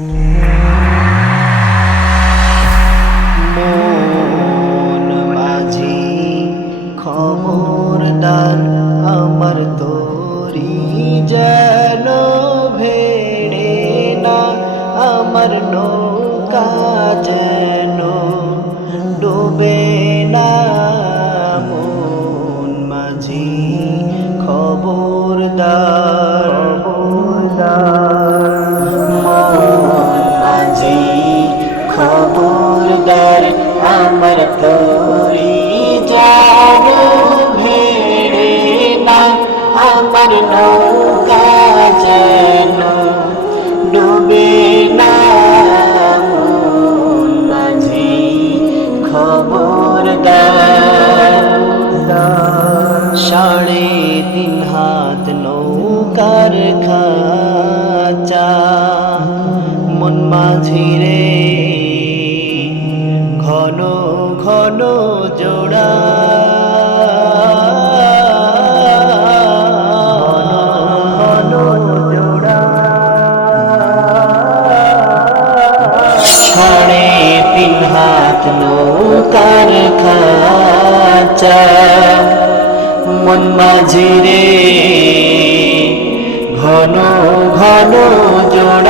Mm-hmm. খবরদার আমার তোরি যাব ভেড়ে না, আমার নৌকা যেন ডুবে না। মাঝি খবরদার সাড়ে তিন হাত নৌকার খাচা। মন মাঝিরে সাড়ে তিন হাত নৌকার খাচা। মন মাঝিরে ঘন ঘন জোড়া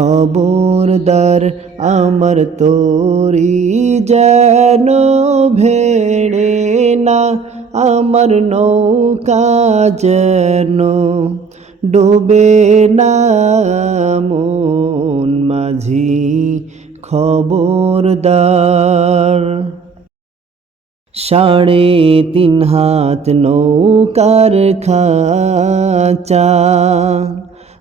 খবরদার আমার তোরি যেন ভেড়ে না, আমার নৌকা যেন ডুবে না। মন মাঝি খবরদার। সাড়ে তিন হাত নৌকার খাচা